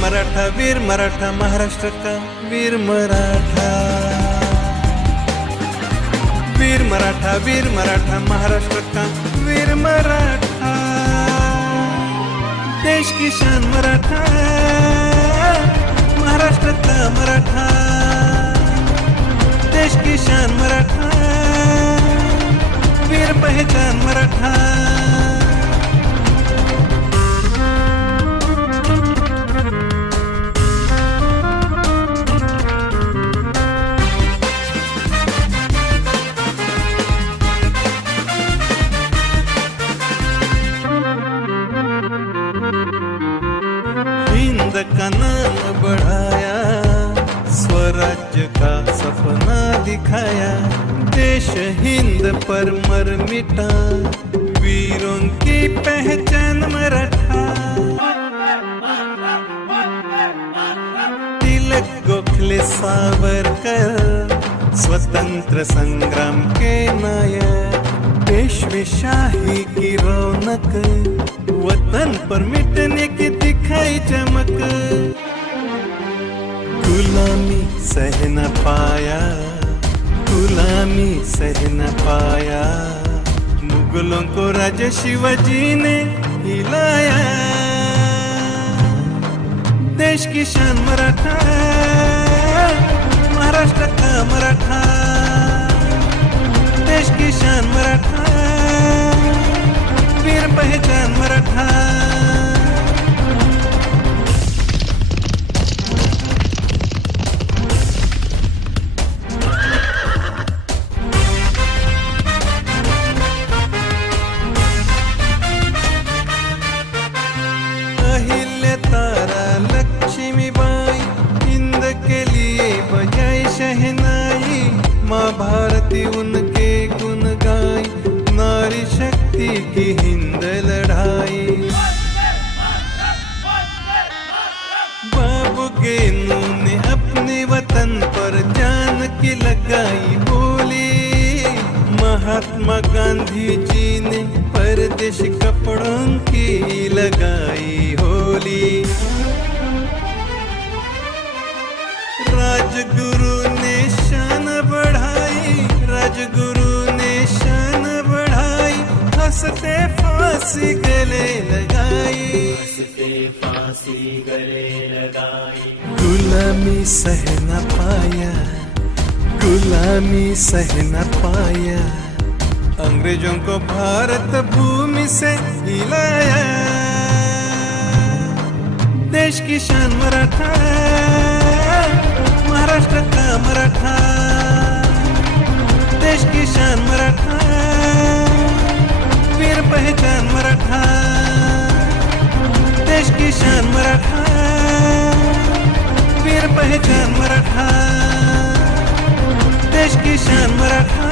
मराठा, वीर मराठा महाराष्ट्र का वीर मराठा. वीर मराठा वीर मराठा महाराष्ट्र का वीर मराठा. देश की शान मराठा महाराष्ट्र का मराठा. देश की शान मराठा, वीर पहचान मराठा. दिखाया। देश हिंद पर मर मिटा। वीरों की पहचान मराठा। तिलक गोखले सावरकर, स्वतंत्र संग्राम के नायक। पेशवेशाही की रौनक, वतन पर मिटने की दिखाई चमक। गुलामी सह न पाया। गुलामी सह न पाया। मुगलों को राजा शिवाजी ने हिलाया। देश की शान मराठा महाराष्ट्र का मराठा। देश की शान मराठा की हिंद लड़ाई। बाबू गेनू ने अपने वतन पर जान की लगाई बोली। महात्मा गांधी जी ने परदेश कपड़ों की लगाई होली। राजगुरु ने शान बढ़ाई। राजगुरु हँसते फांसी गले लगाई। फांसी गले लगाई गुलामी सह न पाया, गुलामी सह न पाया। अंग्रेज़ों को भारत भूमि से हिलाया। देश की शान मराठा महाराष्ट्र का मराठा। मराठा देश की शान मराठा वीर पहचान मराठा देश की शान मराठा